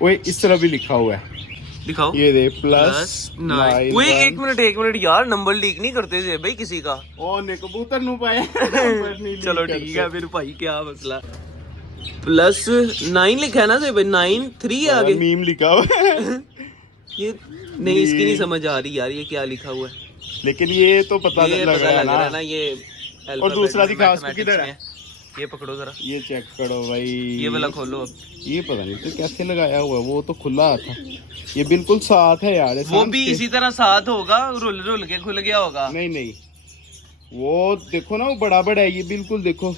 वो इस तरह भी लिखा हुआ है, दिखाओ ये दे +9। ओए एक मिनट यार, नंबर लीक नहीं करते थे भाई किसी का। ओ ने कबूतर नु पाया नंबर नहीं लीक चलो करते। ठीक है फिर भाई, क्या मसला। +9 लिखा है ना भाई, 9 3 आगे मीम लिखा हुआ है ये नहीं, इसकी नहीं समझ आ रही यार, ये क्या लिखा हुआ है। लेकिन ये तो पता ये लग पता लग रहा रहा है है ना ये। और दूसरा दिखा, उसको किधर है? ये पकड़ो जरा, ये चेक करो भाई, ये वाला खोलो अब। ये पता नहीं तो कैसे लगाया हुआ है, वो तो खुला था, ये बिल्कुल साथ है यार। वो भी इसी तरह साथ होगा, रुल रुल के खुल गया होगा। नहीं वो देखो ना, वो बड़ा बड़ा है, ये बिल्कुल देखो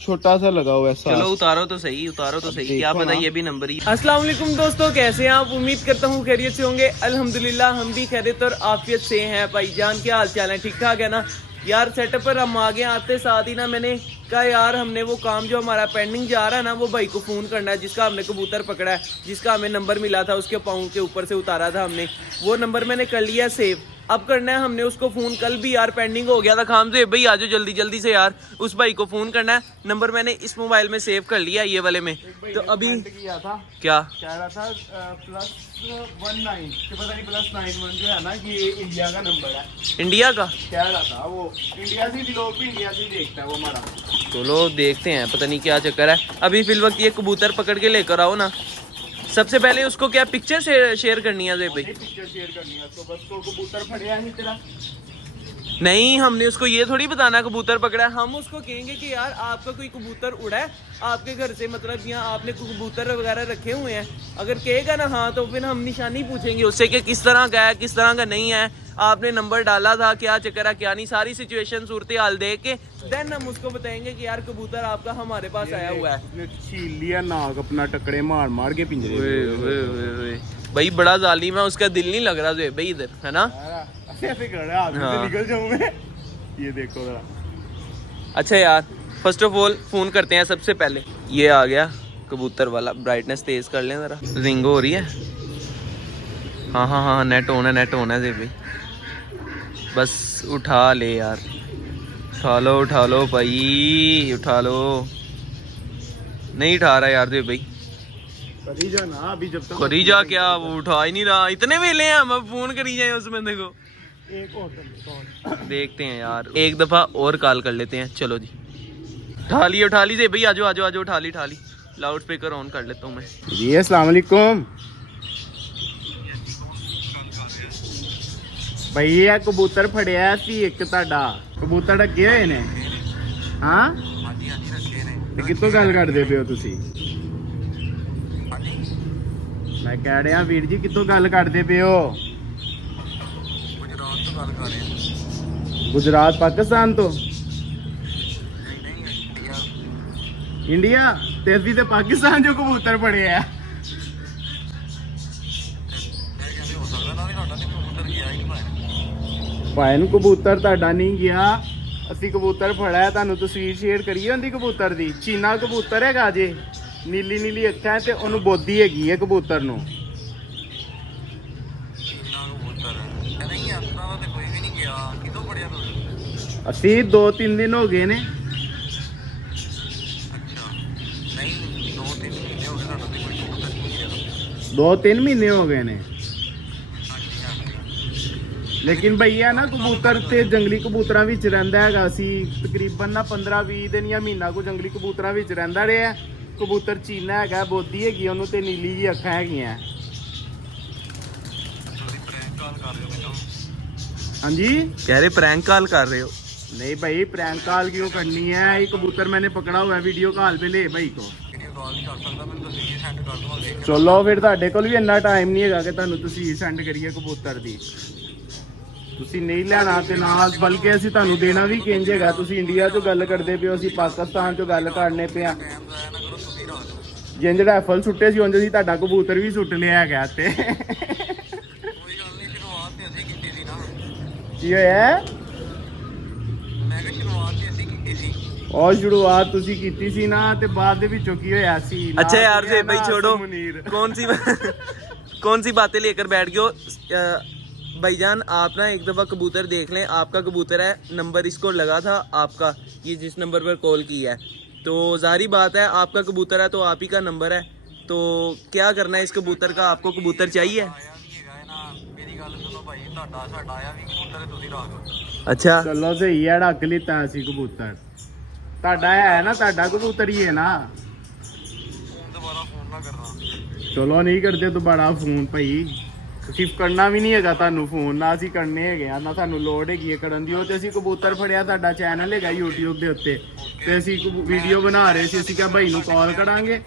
छोटा सा लगा हुआ है साथ। चलो उतारो तो सही, उतारो तो सही, क्या पता ये भी नंबर ही। अस्सलाम वालेकुम दोस्तों, कैसे हैं आप? उम्मीद करता हूँ खैरियत से होंगे। अल्हम्दुलिल्लाह हम भी खैरियत और आफियत से हैं। भाईजान क्या हाल चाल है? ठीक ठाक है ना यार? सेटअप पर हम आगे आते साथ ही ना मैंने कहा यार हमने वो काम जो हमारा पेंडिंग जा रहा है ना, वो भाई को फ़ोन करना है जिसका हमने कबूतर पकड़ा है, जिसका हमें नंबर मिला था, उसके पाँव के ऊपर से उतारा था हमने, वो नंबर मैंने कर लिया सेव। अब करना है हमने उसको फ़ोन, कल भी यार पेंडिंग हो गया था काम से। भाई आज जल्दी जल्दी से यार उस भाई को फ़ोन करना है। नंबर मैंने इस मोबाइल में सेव कर लिया, ये वाले में। तो अभी किया था, क्या कह रहा था +19 पता नहीं +91 जो है ना, ये इंडिया का नंबर है, इंडिया का कह रहा था वो। इंडिया से लोग भी इंडिया से देखता है वो हमारा। चलो देखते हैं, पता नहीं क्या चक्कर है। अभी फिल वक्त ये कबूतर पकड़ के लेकर आओ ना। सबसे पहले उसको क्या पिक्चर शेयर करनी है भाई? पिक्चर शेयर करनी है तो बस, तो कबूतर फड़िया ही तेरा। नहीं, हमने उसको ये थोड़ी बताना कबूतर पकड़ा है। हम उसको कहेंगे कि यार आपका कोई कबूतर उड़ा है आपके घर से, मतलब यहाँ आपने कबूतर वगैरह रखे हुए हैं। अगर कहेगा ना हाँ, तो फिर हम निशानी पूछेंगे उससे कि किस तरह का है, किस तरह का नहीं है, आपने नंबर डाला था, क्या चक्कर है क्या नहीं, सारी सिचुएशन सूरत हाल देख के देन हम उसको बताएंगे कि यार कबूतर आपका हमारे पास आया हुआ है। उसने छील लिया नाक अपना, टकरे मार मार के पिंजरे में। भाई बड़ा जालिम है, उसका दिल नहीं लग रहा भाई इधर, है ना? ऐसे कर रहा है, हाँ। निकल जाऊं मैं। ये देखो जरा। अच्छा यार, फर्स्ट ऑफ ऑल फोन करते हैं सबसे पहले। ये आ गया कबूतर वाला, ब्राइटनेस तेज कर लें जरा, रिंग हो रही है। हाँ नेट ऑन है जी भाई, बस उठा ले यार, उठा लो भाई, उठा लो। नहीं उठा रहा यार जी भाई, करी जा ना अभी, जब तक करी जा क्या, वो उठा ही नहीं रहा। इतने वेले हैं हम, अब फोन करी जाए उस बंदे को। एक और देखते हैं यार, एक दफा और कॉल कर लेते हैं। चलो जी, उठा ली दे भाई, आजो उठा ली। लाउड स्पीकर ऑन कर लेता हूँ मैं। जी अस्सलाम वालेकुम भैया, कबूतर फड़िया सी एक ਤੁਹਾਡਾ कबूतर ढके ਹੋਏ ਨੇ। हाँ ਤੇ ਕਿੱਥੋਂ ਗੱਲ ਕਰਦੇ ਪਿਓ ਤੁਸੀਂ? ਮੈਂ ਕਹਿ ਰਿਹਾ ਵੀਰ ਜੀ, ਕਿੱਥੋਂ ਗੱਲ ਕਰਦੇ ਪਿਓ? गुजरात पाकिस्तान तो इंडिया ते असी ते पाकिस्तान जो कबूतर पड़े है। भाई नूं कबूतर तुहाडा नहीं गया, असी कबूतर फड़ा है, तुहानूं तस्वीर शेयर करिए उहदी कबूतर दी। चीना कबूतर हैगा जे, नीली नीली अखां ते ओनूं बोधी हैगी है कबूतर नूं। असी 2-3 दिन हो गए ने। 2-3 महीने हो गए ने। लेकिन भैया ना कबूतर ते जंगली कबूतरां विच रहिंदा हैगा सी, तकरीबन ना 15-20 दिन या महीना को जंगली कबूतरां विच रहिंदा रहा। कबूतर चीना हैगा, बोधी हैगी ओनूं ते नीली जी अखां हैगियां। हाँ जी, कह रहे प्रैंक कॉल कर रहे हो? नहीं भाई, प्रैंक कॉल क्यों करनी है? ये कबूतर मैंने पकड़ा हुआ है, वीडियो कॉल पे ले भाई को। चलो फिर ਤੁਹਾਡੇ ਕੋਲ ਵੀ ਇੰਨਾ ਟਾਈਮ ਨਹੀਂ ਹੈਗਾ ਕਿ ਤੁਹਾਨੂੰ ਤਸਵੀਰ ਸੈਂਡ ਕਰੀਏ ਕਬੂਤਰ ਦੀ। ਤੁਸੀਂ ਨਹੀਂ ਲੈਣਾ ਤੇ ਨਾਲ, ਬਲਕਿ ਅਸੀਂ ਤੁਹਾਨੂੰ ਦੇਣਾ ਵੀ ਕਿੰਜ ਹੈਗਾ। ਤੁਸੀਂ ਇੰਡੀਆ ਤੋਂ ਗੱਲ ਕਰਦੇ ਪਿਓ, ਅਸੀਂ ਪਾਕਿਸਤਾਨ ਤੋਂ ਗੱਲ ਕਰਨੇ ਪਿਆ। ਜਿੰਜ ਰਾਈਫਲ ਸੁੱਟੇ ਸੀ ਉਂਝ ਅਸੀਂ ਤੁਹਾਡਾ ਕਬੂਤਰ ਵੀ ਸੁੱਟ ਲਿਆ ਹੈਗਾ। ਤੇ ਕੀ ਹੋਇਆ? और शुरुआत तुसी कीती सी ना, ते बाद दे विचों की होया सी। अच्छा यार जे भाई छोड़ो, कौन सी बातें लेकर बैठ गए हो भाईजान। आप ना एक दफ़ा कबूतर देख लें, आपका कबूतर है, नंबर इसको लगा था आपका, ये जिस नंबर पर कॉल की है, तो जाहिर बात है आपका कबूतर है तो आप ही का नंबर है। तो क्या करना है इस कबूतर का? आपको कबूतर चाहिए? अच्छा ਚਲੋ ਸਹੀ ਹੈ, ਰੱਖ ਲਿੱਤਾ ਅਸੀਂ ਕਬੂਤਰ। ਤੁਹਾਡਾ ਹੈ ਨਾ, ਤੁਹਾਡਾ ਕਬੂਤਰ ਹੀ ਹੈ ਨਾ। ਚਲੋ ਨਹੀਂ ਕਰਦੇ ਦੁਬਾਰਾ ਫੋਨ ਭਾਈ, ਤੁਸੀਂ ਕਰਨਾ ਵੀ ਨਹੀਂ ਹੈਗਾ ਤੁਹਾਨੂੰ ਫੋਨ, ਨਾ ਅਸੀਂ ਕਰਨੇ ਹੈਗੇ ਆ, ਨਾ ਸਾਨੂੰ ਲੋੜ ਹੈਗੀ ਹੈ ਕਰਨ ਦੀ। ਉਹ ਤੇ ਅਸੀਂ ਕਬੂਤਰ ਫੜਿਆ, ਤੁਹਾਡਾ ਚੈਨਲ ਹੈਗਾ YouTube ਦੇ ਉੱਤੇ, ਤੇ ਅਸੀਂ ਵੀਡੀਓ ਬਣਾ ਰਹੇ ਸੀ, ਅਸੀਂ ਕਿਹਾ ਭਾਈ ਨੂੰ ਕਾਲ ਕਰਾਂਗੇ।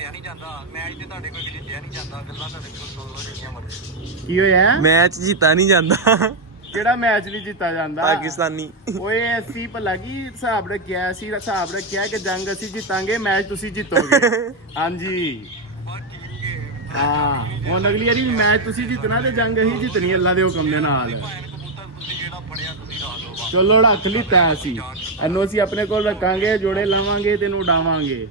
ਕੀ ਹੋਇਆ? मैच जीता नहीं जाता। ਕਿਹੜਾ ਮੈਚ ਨਹੀਂ ਜਿੱਤਾ ਜਾਂਦਾ? पाकिस्तानी। ਓਏ ਅਸੀਂ ਭਲਾ ਕੀ ਹਿਸਾਬ ਰੱਖਿਆ? ਅਸੀਂ ਹਿਸਾਬ ਰੱਖਿਆ ਕਿ ਜੰਗ ਅਸੀਂ ਜਿੱਤਾਂਗੇ, ਮੈਚ ਤੁਸੀਂ ਜਿੱਤੋਗੇ। ਹਾਂਜੀ ਹਾਂ, ਹੁਣ ਅਗਲੀ ਵਾਰੀ ਮੈਚ ਤੁਸੀਂ ਜਿੱਤਣਾ ਤੇ ਜੰਗ ਅਸੀਂ ਜਿੱਤਣੀ ਅੱਲਾ ਦੇ ਹੁਕਮ ਦੇ ਨਾਲ। ਚਲੋ ਰੱਖ ਲਿੱਤਾ ਅਸੀਂ, ਇਹਨੂੰ ਅਸੀਂ ਆਪਣੇ ਕੋਲ ਰੱਖਾਂਗੇ, ਜੋੜੇ ਲਾਵਾਂਗੇ ਤੇ ਇਹਨੂੰ ਉਡਾਵਾਂਗੇ।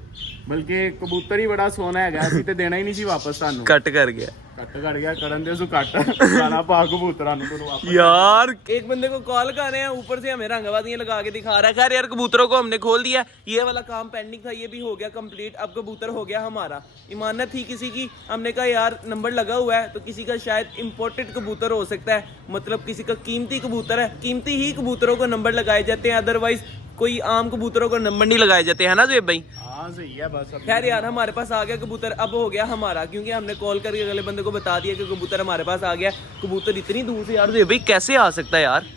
ਬਲਕਿ ਕਬੂਤਰ ਹੀ ਬੜਾ ਸੋਹਣਾ ਹੈਗਾ, ਅਸੀਂ ਤੇ ਦੇਣਾ ਹੀ ਨਹੀਂ ਸੀ ਵਾਪਸ ਤੁਹਾਨੂੰ। कट कर गया ਕੱਟ ਕਰ ਗਿਆ, ਕਰਨ ਦੇ ਸੂ ਕੱਟ ਗਾਣਾ ਪਾ ਕਬੂਤਰਾਂ ਨੂੰ ਤੁਹਾਨੂੰ ਵਾਪਸ। यार। एक बंदे को कॉल कर रहे हैं, ऊपर से हमें रंगबाजियां लगा के दिखा रहा है। खैर यार, कबूतरों को हमने खोल दिया, ये वाला काम पेंडिंग था, ये भी हो गया कंप्लीट। अब कबूतर हो गया हमारा। इमानत थी किसी की, हमने कहा यार नंबर लगा हुआ है तो किसी का शायद इम्पोर्टेड कबूतर हो सकता है, मतलब किसी का कीमती कबूतर है। कीमती ही कबूतरों को नंबर लगाए जाते हैं, अदरवाइज कोई आम कबूतरों को नंबर नहीं लगाए जाते हैं ना ज़ुएब भाई। हाँ सही है बस। खैर यार, हमारे पास आ गया कबूतर, अब हो गया हमारा, क्योंकि हमने कॉल करके अगले बंदे को बता दिया कि कबूतर हमारे पास आ गया। कबूतर इतनी दूर से यार ज़ुएब भाई कैसे आ सकता है यार?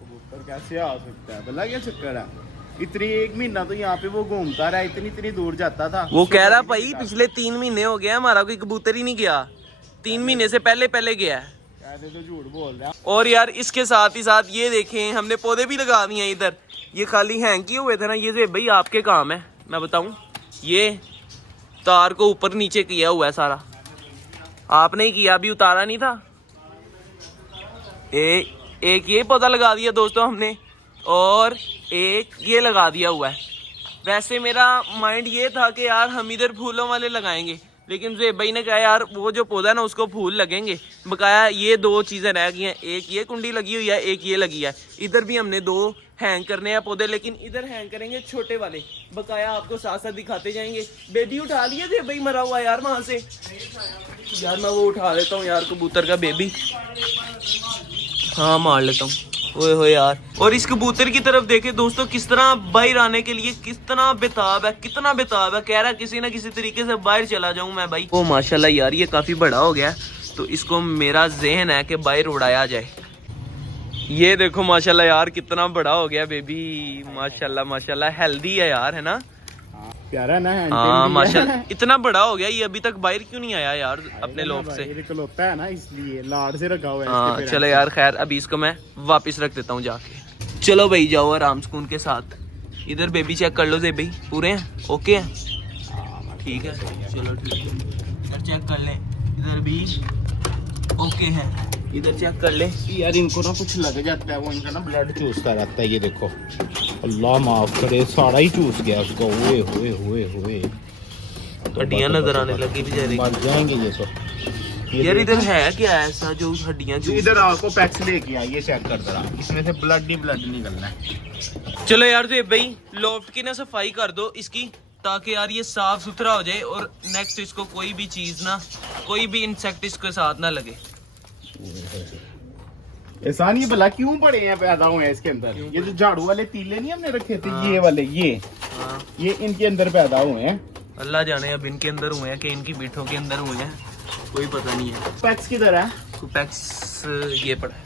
कबूतर कैसे आ सकता है भला, क्या चक्कर है? इतनी 1 महीना तो यहाँ पे वो घूमता रहा, इतनी दूर जाता था। वो कह रहा भाई पिछले 3 महीने हो गए हमारा कोई कबूतर ही नहीं गया, 3 महीने से पहले गया है। कहते तो झूठ बोल रहा। और यार इसके साथ ही साथ ये देखें, हमने पौधे भी लगा दिए हैं इधर। ये खाली हैंग किए हुए थे ना, ये ज़ुएब भाई आपके काम है, मैं बताऊं। ये तार को ऊपर नीचे किया हुआ है सारा, आपने ही किया, अभी उतारा नहीं था। एक ये पौधा लगा दिया दोस्तों हमने, और एक ये लगा दिया हुआ है। वैसे मेरा माइंड ये था कि यार हम इधर फूलों वाले लगाएंगे, लेकिन ज़ुएब भाई ने कहा यार वो जो पौधा है ना उसको फूल लगेंगे। बकाया ये 2 चीज़ें रह गई हैं, एक ये कुंडी लगी हुई है, एक ये लगी है। इधर भी हमने 2 हैंग करने हैं पौधे, लेकिन इधर हैंग करेंगे छोटे वाले। बकाया आपको साथ साथ दिखाते जाएंगे। बेबी उठा लिया ज़ुएब भाई मरा हुआ यार वहाँ से। यार मैं वो उठा लेता हूँ यार, कबूतर का बेबी। हाँ मार लेता हूँ। ओए हो यार। और इस कबूतर की तरफ देखे दोस्तों, किस तरह बाहर आने के लिए कितना बेताब है, कितना बेताब है। कह रहा है किसी ना किसी तरीके से बाहर चला जाऊं मैं भाई। ओ माशाल्लाह यार, ये काफी बड़ा हो गया, तो इसको मेरा ज़हन है कि बाहर उड़ाया जाए। ये देखो माशाल्लाह यार, कितना बड़ा हो गया बेबी। माशाल्लाह माशाल्लाह, हेल्दी है यार, है ना? प्यारा ना है। हाँ माशाल्लाह, इतना बड़ा हो गया। ये अभी तक बाहर क्यों नहीं आया यार अपने लोग से? ये इकलौता है ना, इसलिए लाड़ से रखा हुआ है। हाँ चलो यार, खैर अभी इसको मैं वापस रख देता हूँ जाके। चलो भाई जाओ आराम सुकून के साथ। इधर बेबी चेक कर लो ज़ुएब भाई, पूरे हैं, ओके हैं? ठीक है, चलो ठीक है। इधर चेक कर लें, इधर भी ओके है, इधर चेक कर ले। यार इनको ना कुछ लग जाता है, वो इनका ना ब्लड चूसता रहता है। ये देखो, अल्लाह माफ करे, सारा ही चूस गया उसका। हुए हुए हुए हुए हड्डियां नजर आने लगी बेचारे, मर जाएंगे ये तो। यार इधर है क्या ऐसा जो हड्डियां चूस? इधर आपको पैक्स लेके आइए, चेक कर जरा, इसमें से ब्लड ही ब्लड निकलना है। चलो यार ज़ुएब भाई, लॉफ्ट की ना सफाई कर दो इसकी, ताकि यार ये साफ सुथरा हो जाए, और नेक्स्ट इसको कोई भी चीज ना, कोई भी इंसेक्ट इसके साथ ना लगे। ऐसा नहीं भला क्यों पड़े हैं, पैदा हुए हैं इसके अंदर। ये जो झाड़ू वाले तीले नहीं हमने रखे थे, ये वाले, ये इनके अंदर पैदा हुए हैं। अल्लाह जाने अब इनके अंदर हुए हैं कि इनकी बीठों के अंदर हुए हैं, कोई पता नहीं है। पैक्स किधर है? पैक्स ये पड़ा है,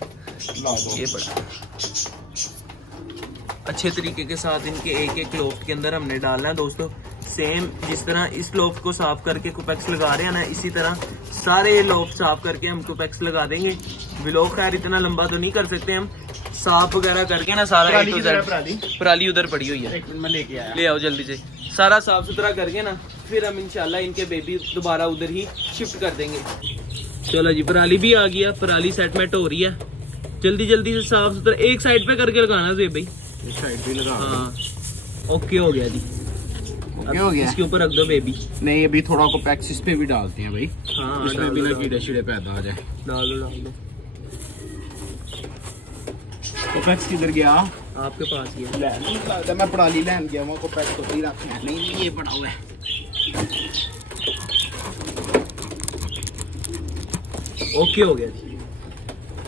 ये पड़ा है। अच्छे तरीके के साथ इनके एक एक लोफ्ट के अंदर हमने डालना है दोस्तों। सेम जिस तरह इस लोफ्ट को साफ करके कुपेक्स लगा रहे हैं ना, इसी तरह सारे लोफ्ट साफ करके हम कुपेक्स लगा देंगे। व्लॉग खैर इतना लंबा तो नहीं कर सकते हम, साफ वगैरह करके ना सारा पराली किधर है? पराली उधर पड़ी हुई है, एक मिनट में लेके आया। ले आओ जल्दी से। सारा साफ सुथरा करके ना फिर हम इंशाल्लाह इनके बेबी दोबारा उधर ही शिफ्ट कर देंगे। चलो जी, पराली भी आ गया, पराली सेटमेंट हो रही है। जल्दी जल्दी से साफ सुथरा एक साइड पे करके लगाना ज़ुएब भाई। इस साइड भी लगा। हाँ ओके हो गया जी, ओके हो गया। इसके ऊपर रख दो बेबी। नहीं अभी थोड़ा को पैक्स इस पे भी डालते हैं भाई। हाँ इसमें भी ना कीड़े शीड़े पैदा हो जाए। डाल दो डाल दो। कोपेक्स किधर गया? आपके पास ही है। ले नहीं लगता, मैं पराली लैन गया, वो कोपेक्स तो ही रखना है। नहीं ये पड़ा हुआ है। ओके हो गया जी।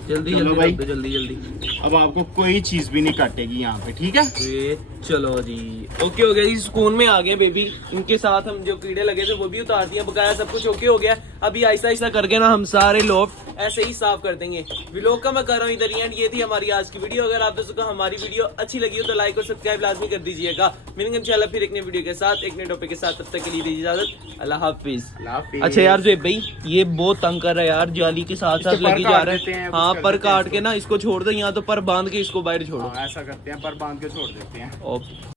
जल्दी चलो जल्दी भाई। रख दो, जल्दी जल्दी। अब आपको कोई चीज भी नहीं काटेगी यहाँ पे, ठीक है? ये चलो जी, ओके हो गया जी, सुकून में आ गए बेबी। इनके साथ हम जो कीड़े लगे थे वो भी उतार दिया, बकाया सब कुछ ओके हो गया। अभी आहिस्ता आहिस्ता करके ना हम सारे लोग ऐसे ही साफ कर देंगे। व्लॉग का मैं कर रहा हूँ इधर एंड। ये थी हमारी आज की वीडियो। अगर आप दोस्तों को हमारी वीडियो अच्छी लगी हो तो लाइक और सब्सक्राइब लाजमी कर दीजिएगा। मिलेंगे इंशाल्लाह फिर एक नई वीडियो के साथ, एक नए टॉपिक के साथ। तब तक के लिए दीजिए इजाजत। अल्लाह हाफिज। अच्छा यार जो भाई ये बहुत तंग कर रहा है यार, जाली के साथ साथ इसके पर लगी जा काट रहा देते हैं, है। कुछ हाँ कर पर देते हैं काट के ना इसको छोड़ दो, यहाँ तो पर बांध के इसको बाहर छोड़ो। हाँ, ऐसा करते हैं, पर बांध के छोड़ देते हैं। ओके।